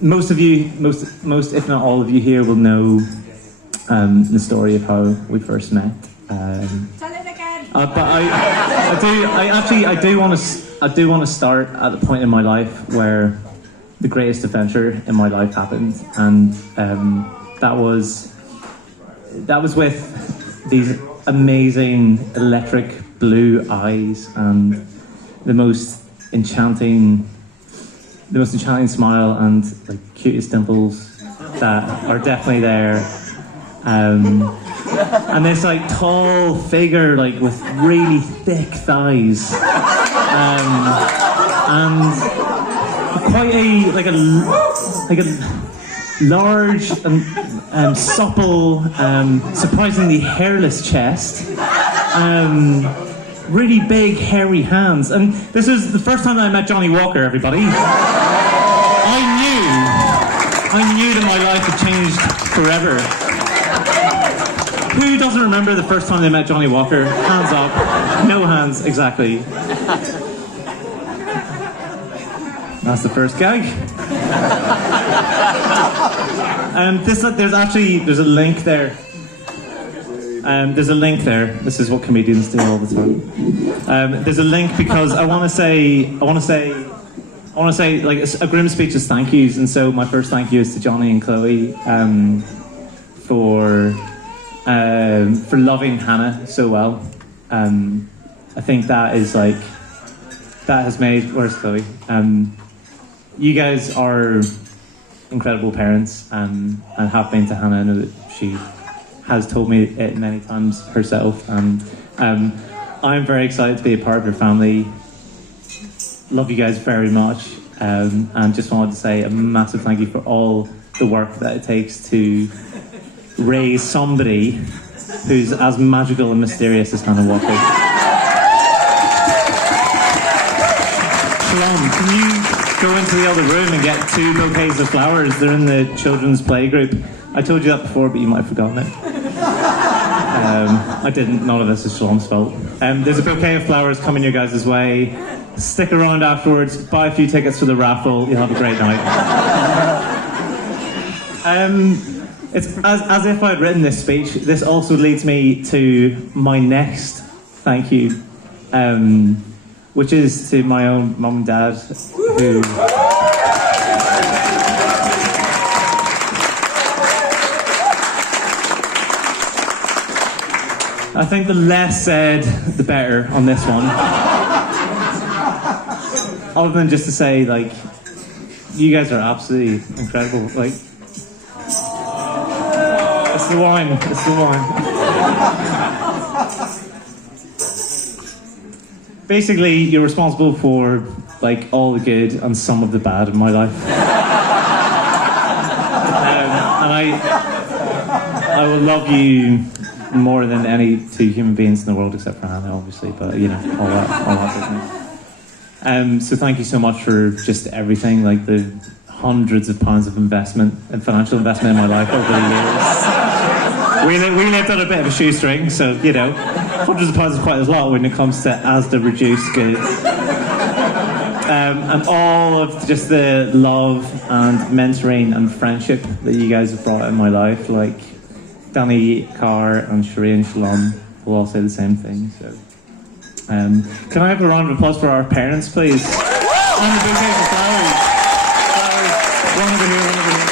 Most if not all of you here will know the story of how we first met. But I do want to start at the point in my life where the greatest adventure in my life happened, and that was with these amazing electric blue eyes and the most enchanting smile and like cutest dimples that are definitely there. And this like tall figure like with really thick thighs, and quite a large and supple, surprisingly hairless chest. Really big hairy hands, and this was the first time that I met Johnny Walker, everybody. I knew that my life had changed forever. Who doesn't remember the first time they met Johnny Walker? Hands up. No hands, exactly. That's the first gag. There's a link there. There's a link there. This is what comedians do all the time. There's a link because I want to say like a grim speech is thank yous, and so my first thank you is to Johnny and Chloe for loving Hannah so well. I think that has made. Where's Chloe? You guys are incredible parents, and have been to Hannah. I know that she has told me it many times herself, and I'm very excited to be a part of your family. Love you guys very much, and just wanted to say a massive thank you for all the work that it takes to raise somebody who's as magical and mysterious as Hannah Walker. Shalom, can you go into the other room and get 2 bouquets of flowers? They're in the children's play group. I told you that before, but you might have forgotten it. I didn't. None of this is Shalom's fault. There's a bouquet of flowers coming your guys' way. Stick around afterwards. Buy a few tickets for the raffle. You'll have a great night. It's as if I'd written this speech. This also leads me to my next thank you, which is to my own mum and dad, who. I think the less said, the better on this one. Other than just to say, like, you guys are absolutely incredible. Like, it's the wine. It's the wine. Basically, you're responsible for like all the good and some of the bad in my life. And I will love you more than any 2 human beings in the world, except for Hannah, obviously, but you know, all that business. So thank you so much for just everything, like the hundreds of pounds of investment and financial investment in my life over the years. We lived on a bit of a shoestring, so you know, hundreds of pounds is quite a lot when it comes to Asda reduced goods. And all of just the love and mentoring and friendship that you guys have brought in my life, like Danny, Carr, and Sheree and Shalom will all say the same thing. So, can I have a round of applause for our parents, please? And a bouquet for flowers. One over here, one over here.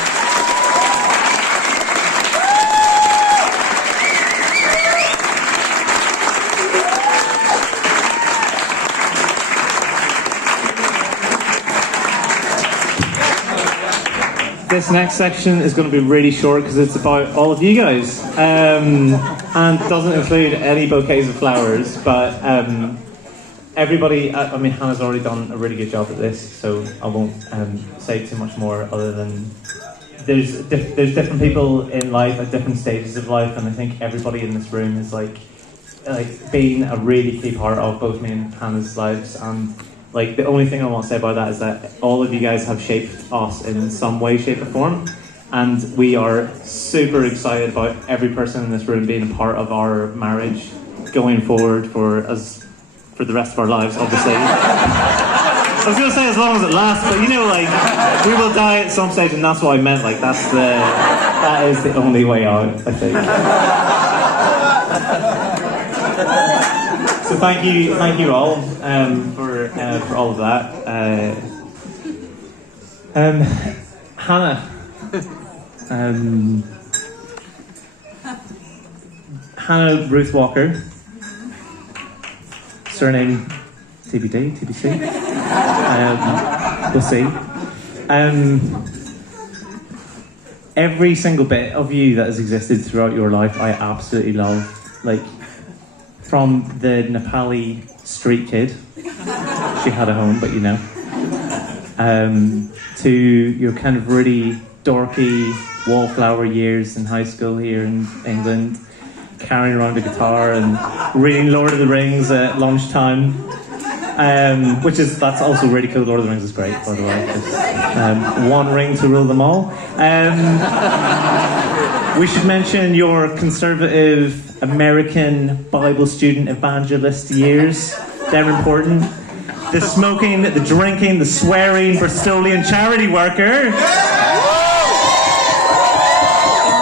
This next section is going to be really short because it's about all of you guys, and doesn't include any bouquets of flowers, but everybody, I mean, Hannah's already done a really good job at this, so I won't say too much more other than there's different people in life at different stages of life, and I think everybody in this room is like being a really key part of both me and Hannah's lives. And like, the only thing I want to say about that is that all of you guys have shaped us in some way, shape or form, and we are super excited about every person in this room being a part of our marriage going forward for the rest of our lives, obviously. I was gonna say as long as it lasts, but you know, like, we will die at some stage, and that's what I meant. Like, that is the only way out, I think. So thank you all for all of that. Hannah, Hannah Ruth Walker, surname TBD, TBC. We'll see. Every single bit of you that has existed throughout your life, I absolutely love. Like, from the Nepali street kid, she had a home, but you know, to your kind of really dorky wallflower years in high school here in England, carrying around a guitar and reading Lord of the Rings at lunchtime, that's also really cool. Lord of the Rings is great, by the way. One ring to rule them all. We should mention your conservative American Bible student evangelist years. They're important. The smoking, the drinking, the swearing Bristolian charity worker.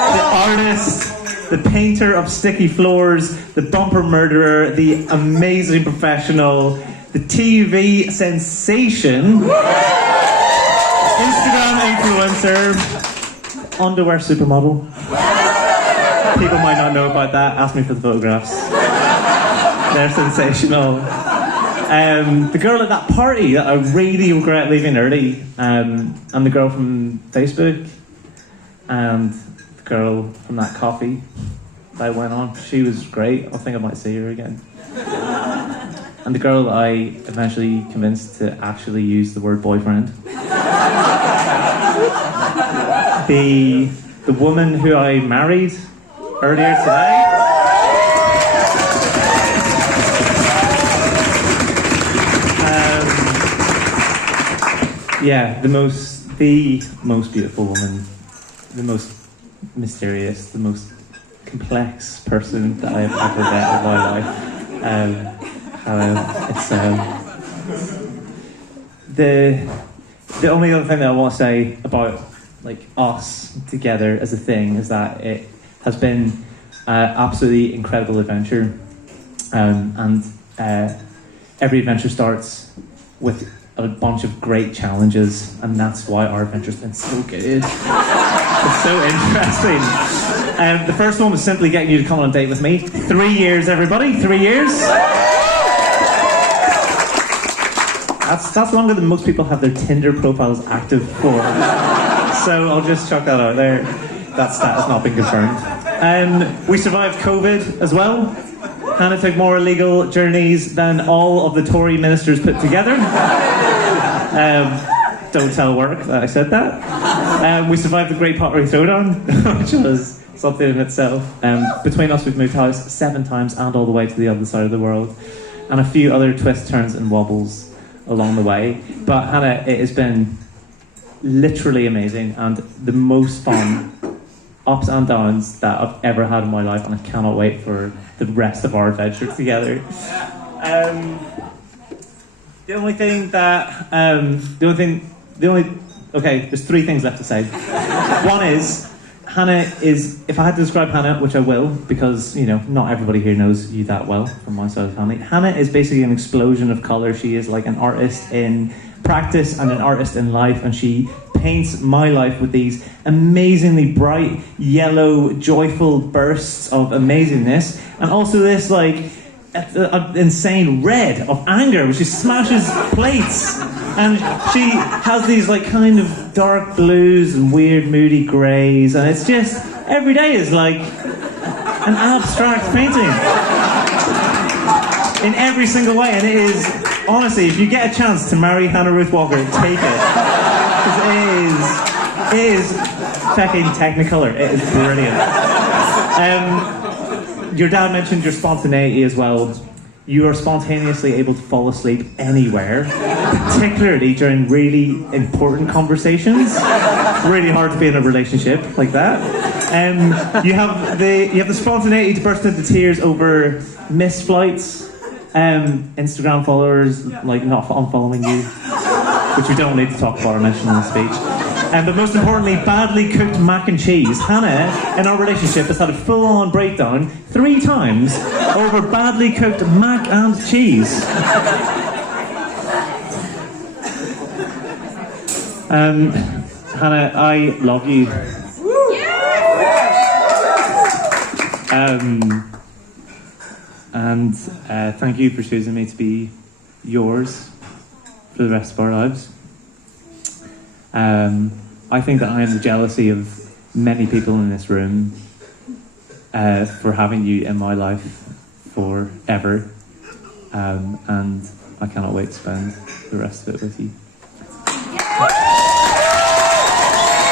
The artist, the painter of sticky floors, the bumper murderer, the amazing professional, the TV sensation, Instagram influencer, underwear supermodel. People might not know about that. Ask me for the photographs. They're sensational. The girl at that party that I really regret leaving early, and the girl from Facebook, and the girl from that coffee that I went on. She was great. I think I might see her again. And the girl that I eventually convinced to actually use the word boyfriend. The woman who I married earlier today. Yeah, the most beautiful woman, the most mysterious, the most complex person that I've ever met in my life. The only other thing that I want to say about like us together as a thing is that it has been absolutely incredible adventure, and every adventure starts with a bunch of great challenges, and that's why our adventure's been so good. It's so interesting. The first one was simply getting you to come on a date with me. 3 years, everybody. 3 years. That's longer than most people have their Tinder profiles active for. So I'll just chuck that out there. That stat has not been confirmed. We survived COVID as well. Hannah took more illegal journeys than all of the Tory ministers put together. Don't tell work that I said that. We survived the Great Pottery Throwdown, which was something in itself. Between us, we've moved house 7 times and all the way to the other side of the world, and a few other twists, turns, and wobbles along the way. But Hannah, it has been literally amazing and the most fun ups and downs that I've ever had in my life, and I cannot wait for the rest of our adventure together. There's 3 things left to say. One is, Hannah is, if I had to describe Hannah, which I will, because, you know, not everybody here knows you that well from my side of the family. Hannah is basically an explosion of colour. She is like an artist in practice and an artist in life, and she paints my life with these amazingly bright, yellow, joyful bursts of amazingness, and also this, like, insane red of anger, where she smashes plates. And she has these like kind of dark blues and weird moody greys, and it's just, every day is like an abstract painting in every single way. And it is, honestly, if you get a chance to marry Hannah Ruth Walker, take it, because it is fucking Technicolor. It is brilliant. Your dad mentioned your spontaneity as well. You are spontaneously able to fall asleep anywhere, particularly during really important conversations. It's really hard to be in a relationship like that. You have the spontaneity to burst into tears over missed flights, Instagram followers like not unfollowing you, which we don't need to talk about or mention in the speech. But most importantly, badly cooked mac and cheese. Hannah, in our relationship, has had a full-on breakdown 3 times over badly cooked mac and cheese. Hannah, I love you. And thank you for choosing me to be yours for the rest of our lives. I think that I am the jealousy of many people in this room for having you in my life forever, and I cannot wait to spend the rest of it with you.